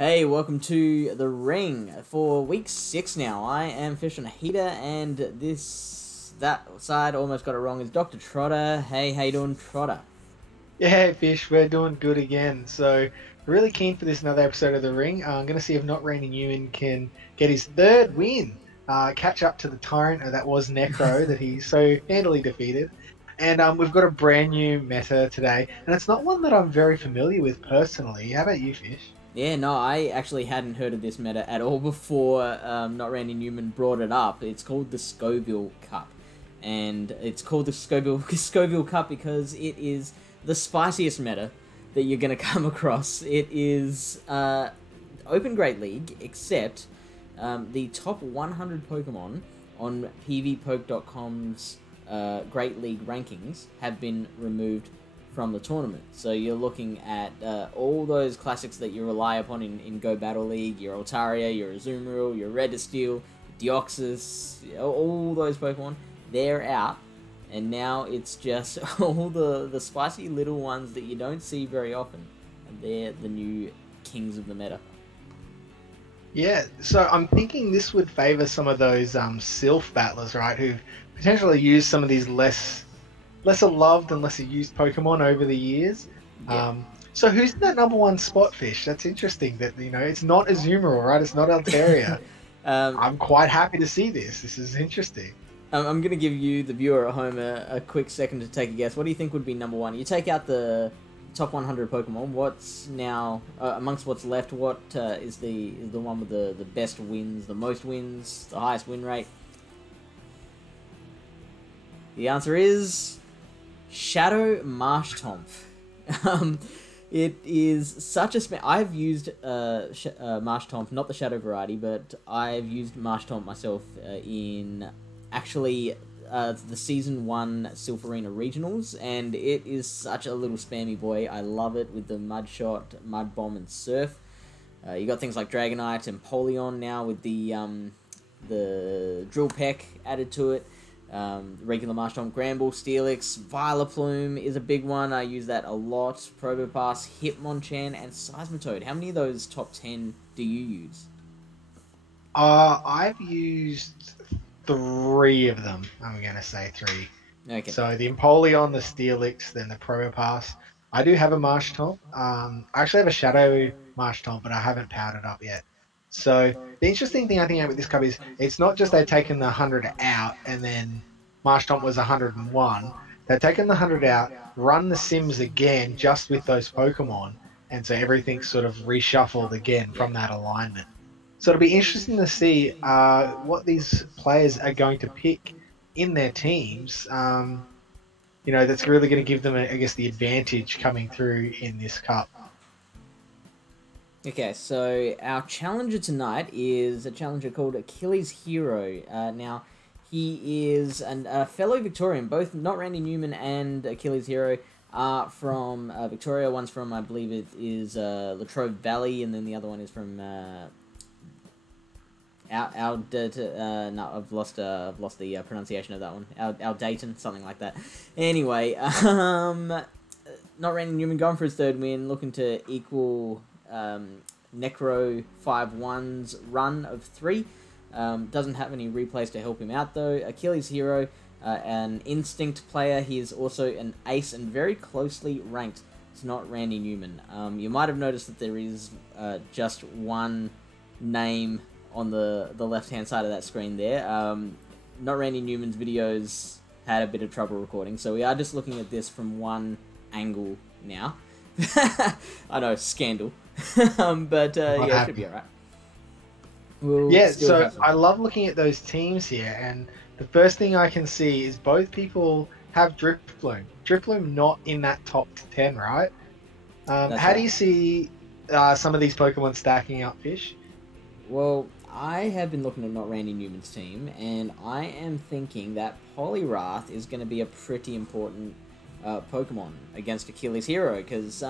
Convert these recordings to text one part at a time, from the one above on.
Hey, welcome to the ring for week 6 now. I am Fish on a Heater, and that side almost got it wrong is Dr. Trotter. Hey, how you doing, Trotter? Yeah, Fish, we're doing good again. So, really keen for this another episode of The Ring. I'm going to see if not Randy Newman can get his third win, catch up to the tyrant that was Necro that he so handily defeated. And we've got a brand new meta today, and it's not one that I'm very familiar with personally. How about you, Fish? Yeah, no, I actually hadn't heard of this meta at all before Not Randy Newman brought it up. It's called the Scoville Cup, and it's called the Scoville Cup because it is the spiciest meta that you're going to come across. It is Open Great League, except the top 100 Pokemon on PvPoke.com's Great League rankings have been removed from the tournament. So you're looking at all those classics that you rely upon in Go Battle League, your Altaria, your Azumarill, your Redisteel, Deoxys, all those Pokemon, they're out. And now it's just all the spicy little ones that you don't see very often. And they're the new kings of the meta. Yeah, so I'm thinking this would favor some of those Sylph battlers, right, who've potentially used some of these lesser loved and lesser used Pokemon over the years. Yeah. So who's in that number one spot, Fish? That's interesting that, it's not Azumarill, right? It's not Altaria. I'm quite happy to see this. This is interesting. I'm going to give you, the viewer at home, a quick second to take a guess. What do you think would be number one? You take out the top 100 Pokemon. What's now, amongst what's left, what is the one with the best wins, the most wins, the highest win rate? The answer is Shadow Marshtomp. It is such a I've used Marshtomp, not the Shadow variety, but I've used Marshtomp myself in actually the Season 1 Silpharina Regionals, and it is such a little spammy boy. I love it with the Mud Shot, Mud Bomb, and Surf. You got things like Dragonite and Polion now with the Drill Peck added to it. Regular Marshtomp, Granbull, Steelix, Vileplume is a big one. I use that a lot. Probopass, Hitmonchan, and Seismitoad. How many of those top 10 do you use? I've used 3 of them. I'm going to say 3. Okay. So the Empoleon, the Steelix, then the Probopass. I do have a Marshtomp. I actually have a Shadow Marshtomp, but I haven't powered it up yet. So the interesting thing I think about this cup is it's not just they've taken the 100 out and then Marshtomp was 101. They've taken the 100 out, run the sims again just with those Pokemon, and so everything's sort of reshuffled again from that alignment. So it'll be interesting to see what these players are going to pick in their teams. That's really going to give them, I guess, the advantage coming through in this cup. Okay, so our challenger tonight is a challenger called AchillesHero. Now, he is a fellow Victorian. Both Not Randy Newman and AchillesHero are from Victoria. One's from, I believe it is Latrobe Valley, and then the other one is from no, I've lost the pronunciation of that one. Dayton, something like that. Anyway, Not Randy Newman going for his third win, looking to equal Necro 5-1's run of 3. Doesn't have any replays to help him out though. AchillesHero, an instinct player. He is also an ace and very closely ranked. It's not Randy Newman. You might have noticed that there is just one name on the left hand side of that screen there. Not Randy Newman's videos had a bit of trouble recording, so we are just looking at this from one angle now. I know, scandal. But yeah, it should be alright. So I love looking at those teams here, and the first thing I can see is both people have Drifloon. Drifloon not in that top 10, right? How do you see some of these Pokemon stacking up, Fish? Well, I have been looking at Not Randy Newman's team, and I am thinking that Poliwrath is going to be a pretty important Pokemon against AchillesHero, because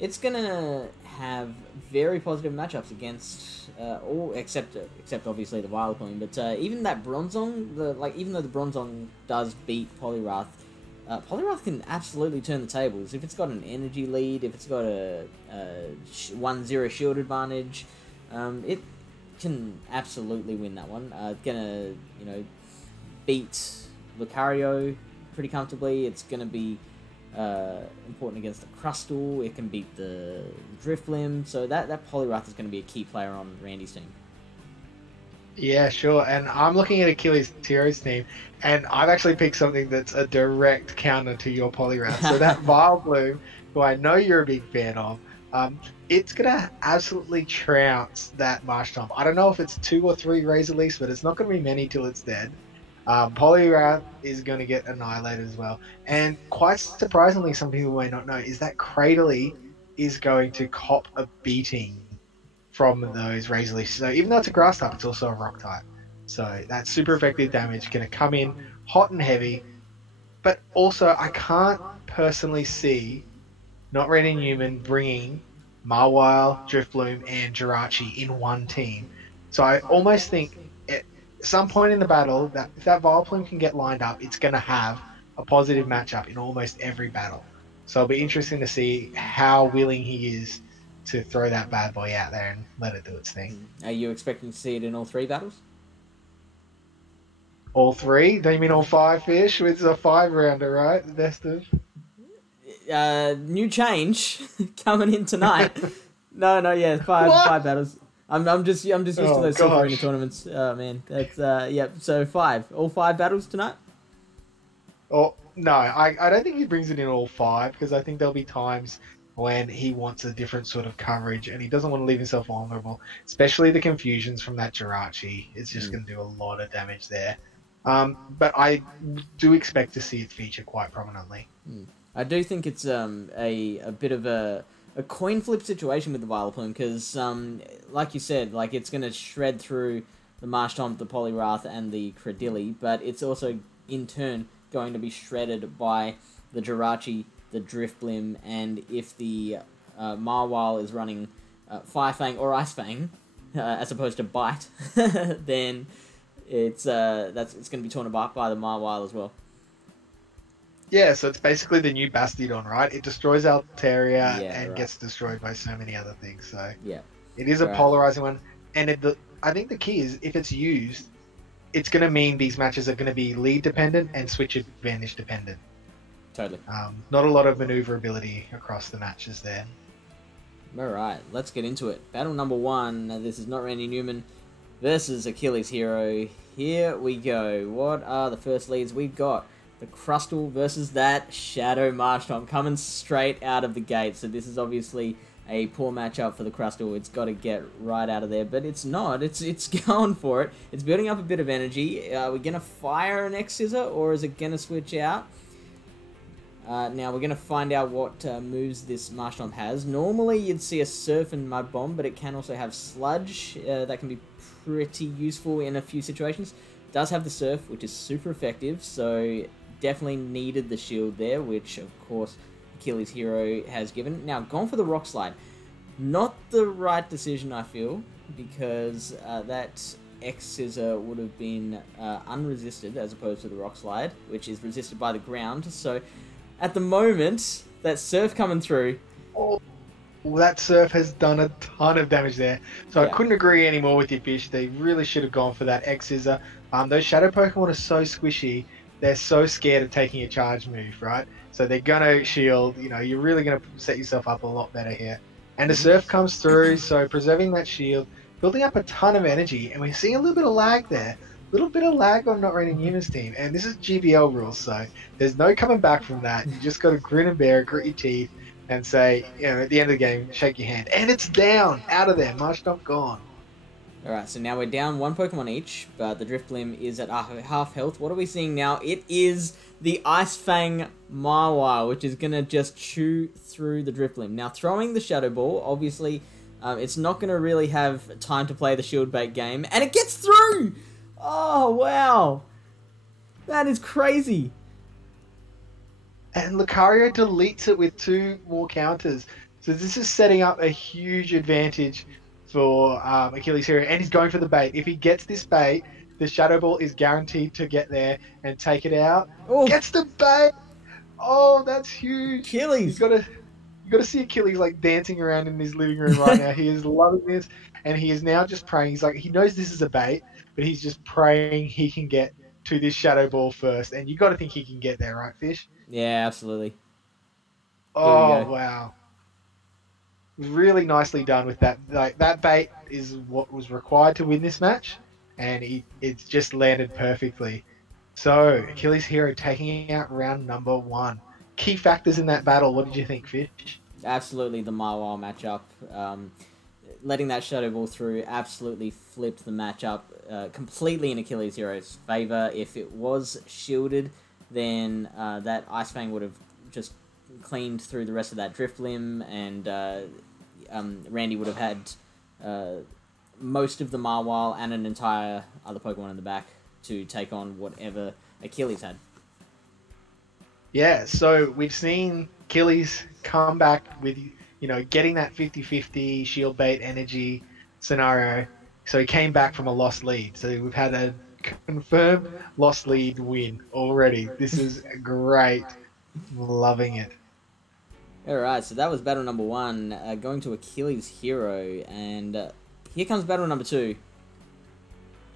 it's going to have very positive matchups against all except obviously the Vileplume, but even that Bronzong, even though the Bronzong does beat Poliwrath Poliwrath can absolutely turn the tables. If it's got an energy lead, if it's got a 1-0 shield advantage, it can absolutely win that one. Gonna, beat Lucario pretty comfortably. It's gonna be important against the Crustle. It can beat the Drifblim. So that Poliwrath is going to be a key player on Randy's team. Yeah, sure. And I'm looking at AchillesHero's team, and I've actually picked something that's a direct counter to your Poliwrath. So that Vileplume, who I know you're a big fan of, it's going to absolutely trounce that Marshtomp. I don't know if it's 2 or 3 Razor Leafs, but it's not going to be many till it's dead. Poliwrath is going to get annihilated as well. And quite surprisingly, some people may not know, is that Cradily is going to cop a beating from those Razor Leafs. So even though it's a grass type, it's also a rock type. So that super effective damage going to come in hot and heavy. But also, I can't personally see Not Randy Newman bringing Mawile, Drifbloom, and Jirachi in one team. So I almost think at some point in the battle, that if that Vileplume can get lined up, it's going to have a positive matchup in almost every battle. So it'll be interesting to see how willing he is to throw that bad boy out there and let it do its thing. Are you expecting to see it in all 3 battles? All 3? Don't you mean all 5 fish? It's a 5-rounder, right? The best of... new change coming in tonight. No, yeah, 5 battles. I'm just used to those Silver Arena tournaments. Oh man, that's yep. So 5, all 5 battles tonight. Oh no, I don't think he brings it in all 5 because I think there'll be times when he wants a different sort of coverage and he doesn't want to leave himself vulnerable, especially the confusions from that Jirachi. It's just going to do a lot of damage there. But I do expect to see it feature quite prominently. I do think it's a bit of a coin flip situation with the Vileplume because, like you said, like it's going to shred through the Marshtomp, the Poliwrath, and the Cradily, but it's also in turn going to be shredded by the Jirachi, the Drifblim, and if the Mawile is running Fire Fang or Ice Fang as opposed to Bite, then it's going to be torn apart by the Mawile as well. Yeah, so it's basically the new Bastiodon, right? It destroys Altaria and gets destroyed by so many other things. So yeah, it is a polarizing one, and I think the key is if it's used, it's going to mean these matches are going to be lead dependent and switch advantage dependent. Totally. Not a lot of maneuverability across the matches there. Alright, let's get into it. Battle number 1. This is Not Randy Newman versus AchillesHero. Here we go. What are the first leads we've got? The Crustle versus that Shadow Marshtomp coming straight out of the gate. So this is obviously a poor matchup for the Crustle. It's got to get right out of there, but it's not. It's going for it. It's building up a bit of energy. Are we going to fire an X-Scissor or is it going to switch out? Now we're going to find out what moves this Marshtomp has. Normally you'd see a Surf and Mud Bomb, but it can also have Sludge. That can be pretty useful in a few situations. It does have the Surf, which is super effective, so definitely needed the shield there, which of course AchillesHero has given. Now gone for the Rock Slide. Not the right decision, I feel, because that X-Scissor would have been unresisted as opposed to the Rock Slide, which is resisted by the ground. So at the moment, that Surf coming through. Oh, that Surf has done a ton of damage there. So I couldn't agree anymore with your fish. They really should have gone for that X-Scissor. Those Shadow Pokemon are so squishy. They're so scared of taking a charge move, right? So they're going to shield. You're really going to set yourself up a lot better here. And the Surf comes through, so preserving that shield, building up a ton of energy. And we're seeing a little bit of lag there. A little bit of lag on Not Randy Newman's team. And this is GBL rules, so there's no coming back from that. You just got to grin and bear, grit your teeth, and say, at the end of the game, shake your hand. And it's down, out of there. Marshtomp gone. Alright, so now we're down 1 Pokemon each, but the Drifblim is at half health. What are we seeing now? It is the Ice Fang Mawile, which is going to just chew through the Drifblim. Now, throwing the Shadow Ball, obviously, it's not going to really have time to play the Shield Bait game, and it gets through! Oh, wow! That is crazy! And Lucario deletes it with 2 more counters. So this is setting up a huge advantage for AchillesHero, and he's going for the bait. If he gets this bait, the Shadow Ball is guaranteed to get there and take it out. Oh. Gets the bait! Oh, that's huge. Achilles. You got to see Achilles like dancing around in his living room right now. He is loving this, and he is now just praying. He's like, he knows this is a bait, but he's just praying he can get to this shadow ball first. And you got to think he can get there, right, Fish? Yeah, absolutely. Here we Oh go. wow, really nicely done with that. Like that bait is what was required to win this match, and it's just landed perfectly. So Achilles Hero taking out round number 1. Key factors in that battle. What did you think, Fish? Absolutely the Marwile matchup. Letting that Shadow Ball through absolutely flipped the matchup completely in Achilles Hero's favor. If it was shielded, then that Ice Fang would have just cleaned through the rest of that Drift Limb, and Randy would have had most of the Marwile and an entire other Pokemon in the back to take on whatever Achilles had. Yeah, so we've seen Achilles come back with, getting that 50-50 shield bait energy scenario. So he came back from a lost lead. So we've had a confirmed lost lead win already. This is great. Loving it. Alright, so that was battle number 1, going to Achilles Hero, and here comes battle number 2.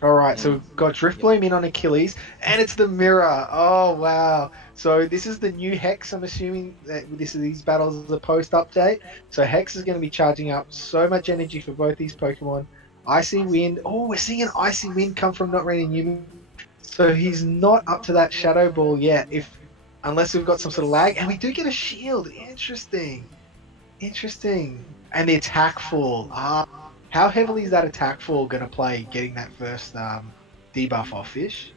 All right, so we've got Drift Bloom in on Achilles, and it's the mirror. Oh, wow. So this is the new Hex, I'm assuming that these battles are a post-update. So Hex is going to be charging up so much energy for both these Pokemon. Icy Wind. Oh, we're seeing an Icy Wind come from Not Raining Newman. So he's not up to that Shadow Ball yet, unless we've got some sort of lag. And we do get a shield. Interesting. And the attack fall. How heavily is that attack fall going to play getting that first debuff off, Fish?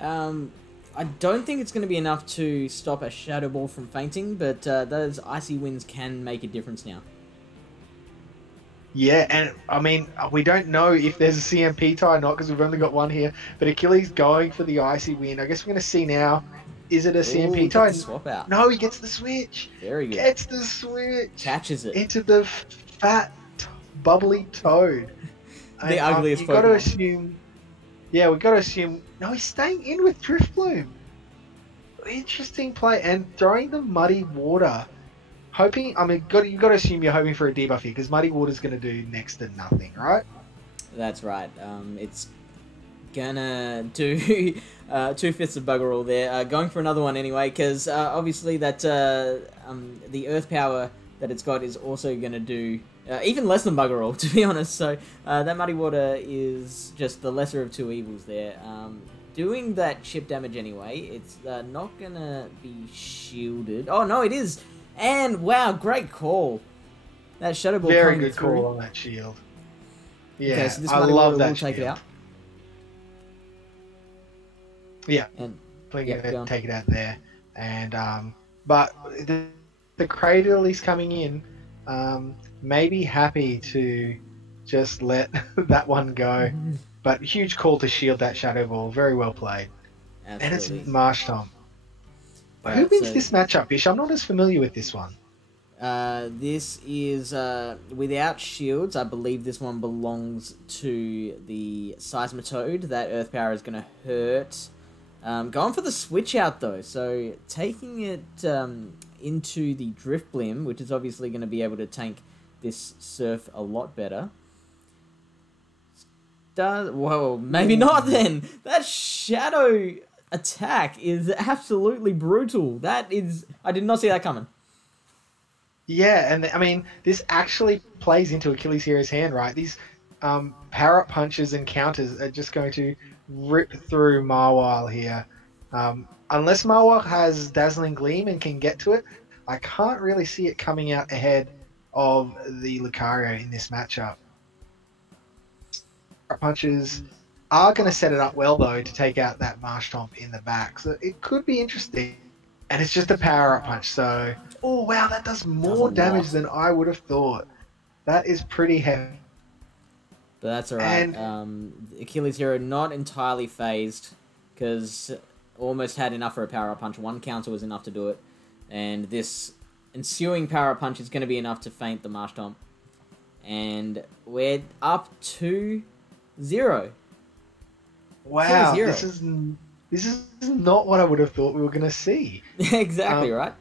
I don't think it's going to be enough to stop a Shadow Ball from fainting, but those Icy Winds can make a difference now. Yeah, and I mean, we don't know if there's a CMP tie or not because we've only got one here, but Achilles going for the Icy Wind. I guess we're going to see now. Is it a CMP tie? Swap out. No, he gets the switch. Very good. Gets the switch. Catches it. Into the fat, bubbly toad. The ugliest Pokemon. Got to assume... Yeah, we've got to assume... No, he's staying in with Drift Bloom. Interesting play. And throwing the Muddy Water. Hoping... I mean, you've got to assume you're hoping for a debuff here, because Muddy Water's going to do next to nothing, right? That's right. It's gonna do 2/5 of bugger all there. Going for another one anyway, because obviously that the Earth Power that it's got is also going to do even less than bugger all, to be honest. So that Muddy Water is just the lesser of two evils there. Doing that chip damage anyway, it's not going to be shielded. Oh, no, it is. And, wow, great call. That Shadow Ball very good through. Call on that shield. Yeah, okay, so this I Muddy love Water that will shield. take it out. Yeah, And take it out there. And but the Cradle is coming in. May be happy to just let that one go. But huge call to shield that Shadow Ball. Very well played. Absolutely. And it's Marsh Tom. Right, Who wins so this matchup, Bish? I'm not as familiar with this one. this is without shields. I believe this one belongs to the Seismitoad. That Earth Power is going to hurt. Going for the switch out though, so taking it into the Drift Blim, which is obviously going to be able to tank this Surf a lot better. Whoa, maybe not then. That Shadow attack is absolutely brutal. I did not see that coming. Yeah, and I mean, this actually plays into Achilles Hero's hand, right? These power-up punches and counters are just going to rip through Marwile here. Unless Marwile has Dazzling Gleam and can get to it, I can't really see it coming out ahead of the Lucario in this matchup. Punches are going to set it up well, though, to take out that Marshtomp in the back. So it could be interesting. And it's just a power-up punch, so... Oh, wow, that does more damage than I would have thought. That is pretty heavy. But that's alright. Achilles Hero not entirely phased, because almost had enough for a power-up punch. One counter was enough to do it. And this ensuing power-up punch is going to be enough to feint the Marshtomp. And we're up to 0. Wow, 0. this is This is not what I would have thought we were going to see. Exactly, right?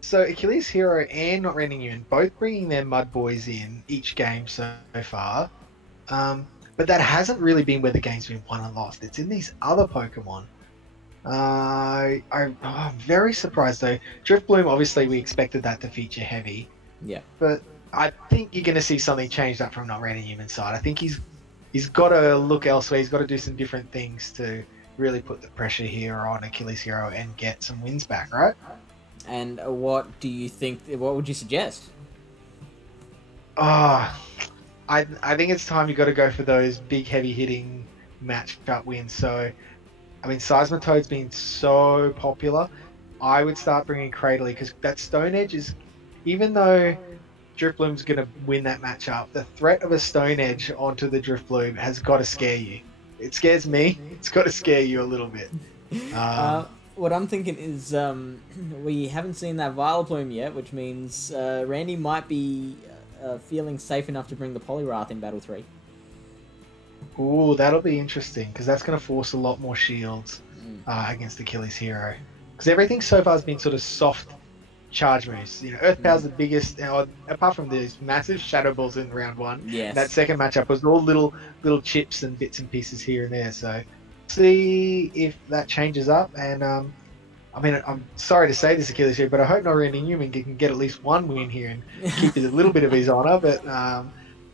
So AchillesHero and Not Random Human both bringing their mud boys in each game so far. But that hasn't really been where the game's been won and lost. It's in these other Pokemon. I'm very surprised though. Driftbloom, obviously we expected that to feature heavy. Yeah. But I think you're going to see something change that from Not Random Human side. I think he's got to look elsewhere. He's got to do some different things to really put the pressure here on AchillesHero and get some wins back, right? And what do you think? What would you suggest? I think it's time you got to go for those big, heavy hitting matchup wins. So, I mean, Seismitoad's been so popular. I would start bringing Cradley because that Stone Edge is, even though Driftbloom's going to win that matchup, the threat of a Stone Edge onto the Driftbloom has got to scare you. It scares me. It's got to scare you a little bit. What I'm thinking is we haven't seen that Vileplume yet, which means Randy might be feeling safe enough to bring the Poliwrath in Battle 3. Ooh, that'll be interesting because that's going to force a lot more shields against AchillesHero. Because everything so far has been sort of soft charge moves. You know, Earth Power's the biggest, apart from these massive Shadow Balls in round 1. Yes. That second matchup was all little chips and bits and pieces here and there. So see if that changes up. And I mean, I'm sorry to say this, AchillesHero, but I hope Not Random Human can get at least one win here and keep it a little bit of his honour. But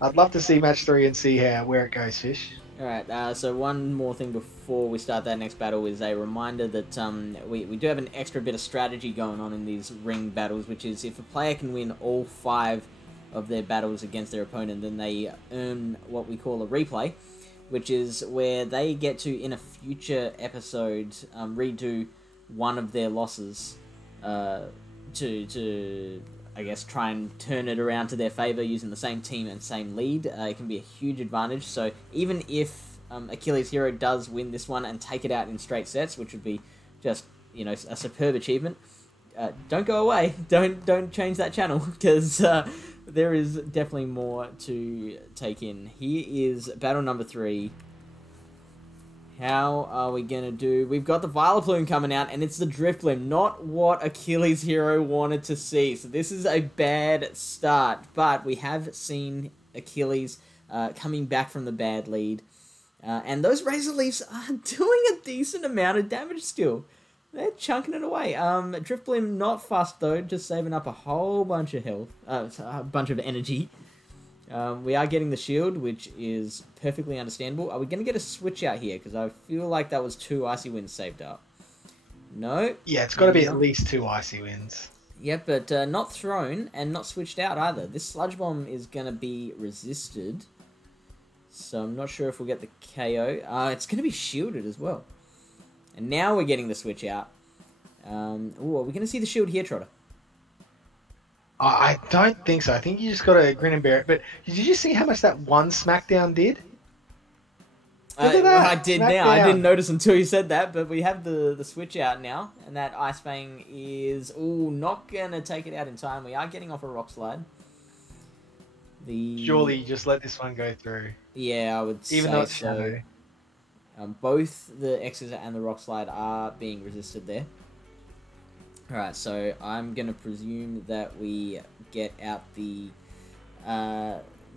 I'd love to see match 3 and see where it goes, Fish. Alright, so one more thing before we start that next battle is a reminder that we do have an extra bit of strategy going on in these ring battles, which is if a player can win all 5 of their battles against their opponent, then they earn what we call a replay, which is where they get to, in a future episode, redo one of their losses to I guess, try and turn it around to their favour using the same team and same lead. It can be a huge advantage. So even if AchillesHero does win this one and take it out in straight sets, which would be just, you know, a superb achievement, don't go away. Don't change that channel, because there is definitely more to take in. Here is battle number 3. How are we going to do? We've got the Vileplume coming out, and it's the Driftbloom, not what AchillesHero wanted to see. So this is a bad start, but we have seen Achilles coming back from the bad lead. And those Razor Leafs are doing a decent amount of damage still. They're chunking it away. Driftbloom not fast though, just saving up a whole bunch of health, a bunch of energy. We are getting the shield, which is perfectly understandable. Are we going to get a switch out here? Because I feel like that was 2 Icy Winds saved up. No? Yeah, it's got to be at least 2 Icy Winds. Yep, but not thrown and not switched out either. This Sludge Bomb is going to be resisted. So I'm not sure if we'll get the KO. It's going to be shielded as well. And now we're getting the switch out. Ooh, are we going to see the shield here, Trotter? I don't think so. I think you just got to grin and bear it. But did you see how much that one Smackdown did? Look at that. I did Smackdown. now. I didn't notice until you said that, but we have the switch out now. And that Ice Fang is not going to take it out in time. We are getting off a Rock Slide. Surely you just let this one go through. Yeah, I would Even say though it's so. Shadow. Both the X's and the Rock Slide are being resisted there. Alright, so I'm going to presume that we get out the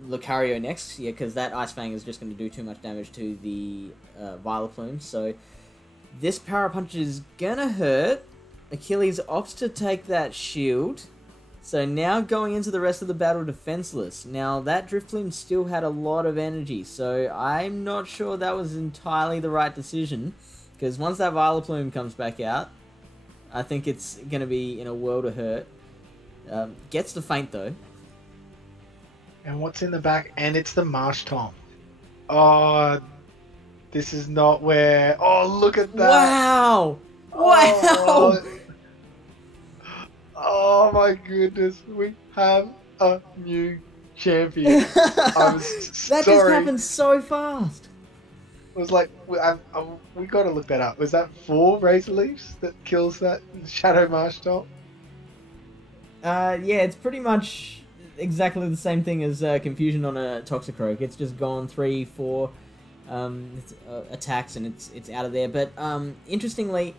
Lucario next. Yeah, because that Ice Fang is just going to do too much damage to the Vileplume. So this Power Punch is going to hurt. Achilles opts to take that shield. So now going into the rest of the battle defenseless. Now that Driftbloom still had a lot of energy, so I'm not sure that was entirely the right decision. Because once that Vileplume comes back out, I think it's going to be in a world of hurt. Gets the feint though. And what's in the back? And it's the Marsh Tom. Oh, this is not where... Oh, look at that. Wow! Wow! Oh my goodness. We have a new champion. I'm sorry. That just happened so fast. It was like, we got to look that up. Was that 4 Razor Leafs that kills that Shadow Marsh Top? Yeah, it's pretty much exactly the same thing as Confusion on a Toxicroak. It's just gone 3, 4 attacks, and it's out of there. But interestingly,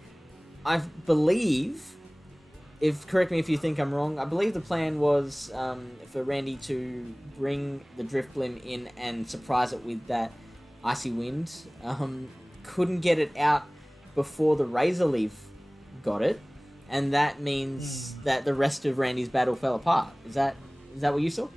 I believe, if correct me if you think I'm wrong, I believe the plan was for Randy to bring the Driftblim in and surprise it with that Icy Wind. Couldn't get it out before the Razor Leaf got it, and that means that the rest of Randy's battle fell apart. Is that what you saw?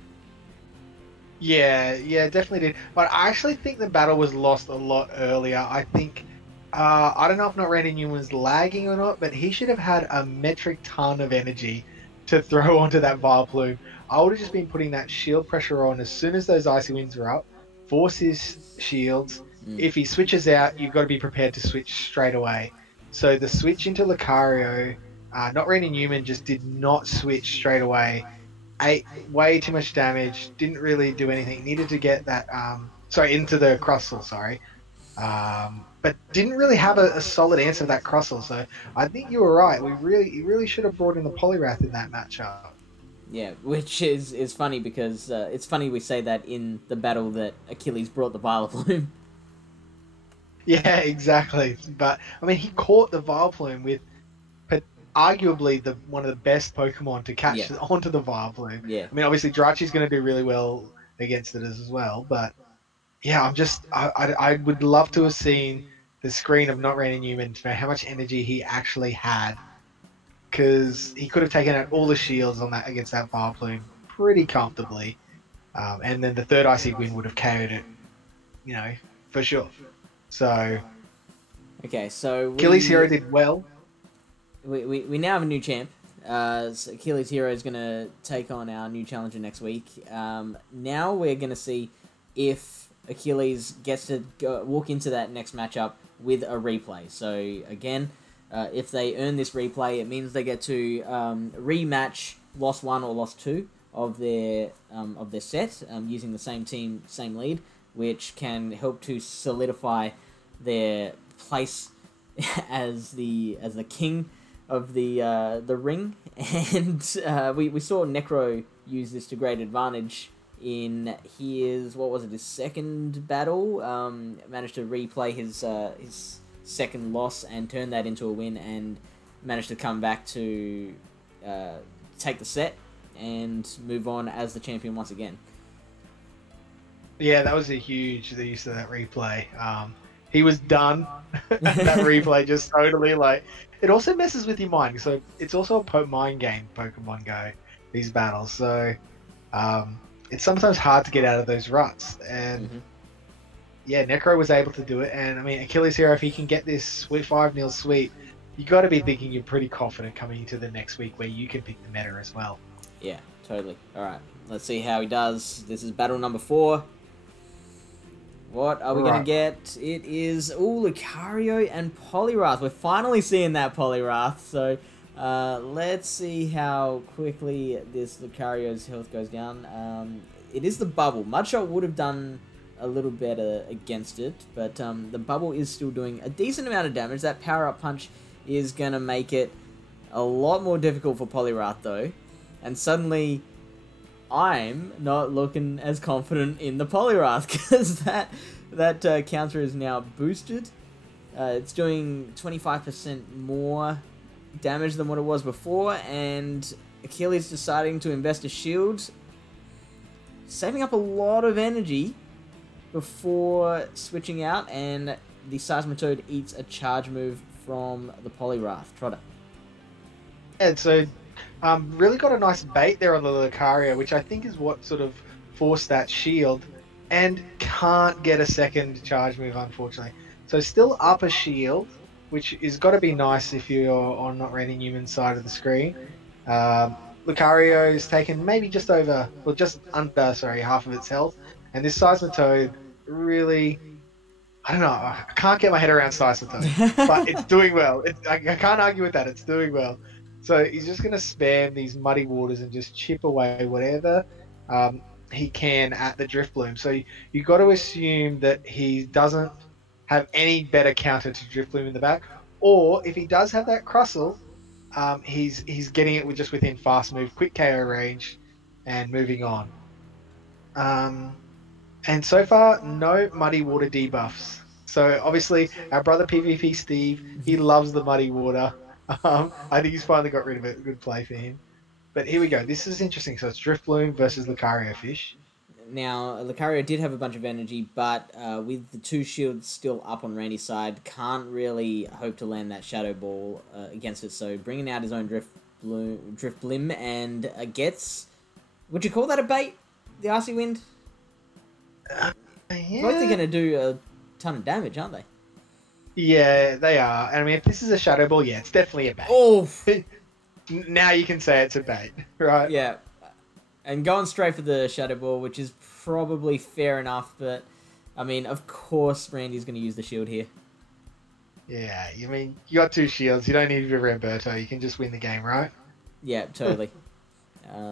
Yeah, definitely did. But I actually think the battle was lost a lot earlier. I think, I don't know if not Randy Newman was lagging or not, but he should have had a metric ton of energy to throw onto that Vileplume. I would have just been putting that shield pressure on as soon as those Icy Winds were up, force his shields. If he switches out, you've got to be prepared to switch straight away. So the switch into Lucario, not Randy Newman, just did not switch straight away. Ate way too much damage, didn't really do anything, needed to get that, into the Crustle, but didn't really have a solid answer to that Crustle, so I think you were right. You really should have brought in the Poliwrath in that matchup. Yeah, which is funny because it's funny we say that in the battle that Achilles brought the Vileplume. Yeah, exactly. But, I mean, he caught the Vileplume with arguably one of the best Pokemon to catch onto the Vileplume. Yeah. I mean, obviously, Drachi's going to do really well against it as well, but yeah, I would love to have seen the screen of not Randy Newman to know how much energy he actually had, because he could have taken out all the shields on that against that Vileplume pretty comfortably, and then the third Icy Wind would have carried it, for sure. So, okay, so AchillesHero did well. We now have a new champ. So AchillesHero is going to take on our new challenger next week. Now we're going to see if Achilles gets to walk into that next matchup with a replay. So again, if they earn this replay, it means they get to rematch Lost 1 or Lost 2 of their set, using the same team, same lead, which can help to solidify their place as the king of the ring. And we saw Necro use this to great advantage in his second battle. Managed to replay his second loss and turn that into a win, and managed to come back to take the set and move on as the champion once again. Yeah, that was a huge use of that replay. He was done. That replay just totally, it also messes with your mind. So it's also a mind game, Pokemon Go, these battles. So it's sometimes hard to get out of those ruts. And yeah, Necro was able to do it. And I mean, AchillesHero, if he can get this 5-0 sweep, you got to be thinking you're pretty confident coming into the next week where you can pick the meta as well. Yeah, totally. All right, let's see how he does. This is battle number 4. What are we going to get? It is, Lucario and Poliwrath. We're finally seeing that Poliwrath. So let's see how quickly this Lucario's health goes down. It is the bubble. Mudshot would have done a little better against it, but the bubble is still doing a decent amount of damage. That power-up punch is going to make it a lot more difficult for Poliwrath, though. And suddenly, I'm not looking as confident in the Poliwrath, because that counter is now boosted. It's doing 25% more damage than what it was before, and Achilles deciding to invest a shield, saving up a lot of energy before switching out, and the Seismitoad eats a charge move from the Poliwrath. Trotter. And so really got a nice bait there on the Lucario, which I think is what sort of forced that shield, and can't get a second charge move, unfortunately. So still up a shield, which is got to be nice if you're on not Randy Newman's side of the screen. Lucario's taken maybe just under half of its health, and this Seismitoad really, I don't know, I can't get my head around Seismitoad, but it's doing well. I can't argue with that, it's doing well. So he's just going to spam these muddy waters and just chip away whatever he can at the Driftbloom. So you got to assume that he doesn't have any better counter to Driftbloom in the back, or if he does have that Crustle, he's getting it just within fast move, quick KO range, and moving on. And so far, no muddy water debuffs. So obviously, our brother PvP Steve, he loves the muddy water. I think he's finally got rid of it. Good play for him. But here we go. This is interesting. So it's Drift Bloom versus Lucario Fish. Now, Lucario did have a bunch of energy, but with the 2 shields still up on Randy's side, can't really hope to land that Shadow Ball against it. So bringing out his own Drift Blim, and gets... Would you call that a bait? The Icy Wind? Yeah. Both are going to do a ton of damage, aren't they? Yeah, they are. And I mean, if this is a Shadow Ball, yeah, it's definitely a bait. Oh! Now you can say it's a bait, right? Yeah. And going straight for the Shadow Ball, which is probably fair enough, but, I mean, of course Randy's going to use the shield here. Yeah, you mean, you got 2 shields, you don't need Roberto, you can just win the game, right? Yeah, totally.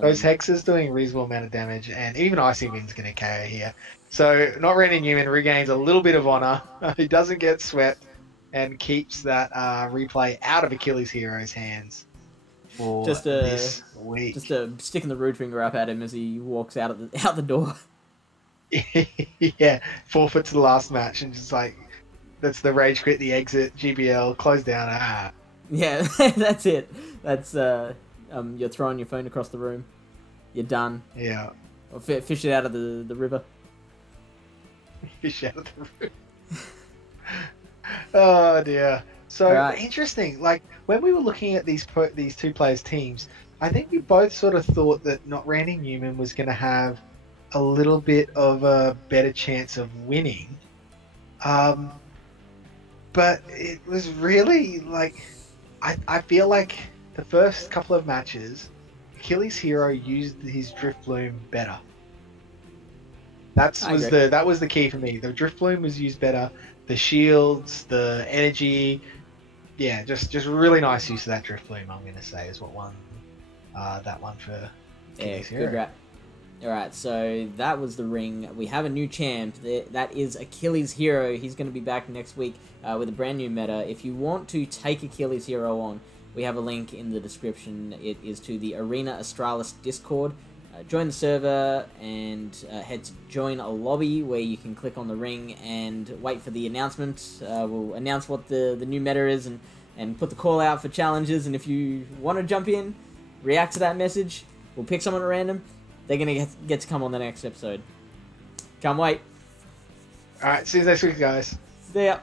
Those Hexes doing a reasonable amount of damage, and even Icy Wind's going to KO here. So, not Randy Newman regains a little bit of honor. He doesn't get swept, and keeps that replay out of AchillesHero's hands for this week. Just sticking the root finger up at him as he walks out the door. Yeah, forfeit to the last match, and just like, that's the rage quit, the exit, GBL, close down. Yeah, that's it. That's you're throwing your phone across the room. You're done. Yeah. Or fish it out of the river. Fish out of the river. Oh dear. So right. Interesting. Like when we were looking at these 2 players' teams, I think we both sort of thought that not Randy Newman was going to have a little bit of a better chance of winning. But it was really like I feel like the first couple of matches, AchillesHero used his Drift Bloom better. That was the key for me. The Drift Bloom was used better. The shields, the energy, yeah, just really nice use of that Drift Bloom. I'm going to say is what won that one for AchillesHero. Good rap. All right, so that was the ring. We have a new champ. That is AchillesHero. He's going to be back next week with a brand new meta. If you want to take AchillesHero on, we have a link in the description. It is to the Arena Australis Discord. Join the server and head to join a lobby where you can click on the ring and wait for the announcement. We'll announce what the new meta is and put the call out for challenges. And if you want to jump in, react to that message, we'll pick someone at random. They're going to get to come on the next episode. Can't wait. Alright, see you next week, guys. See ya.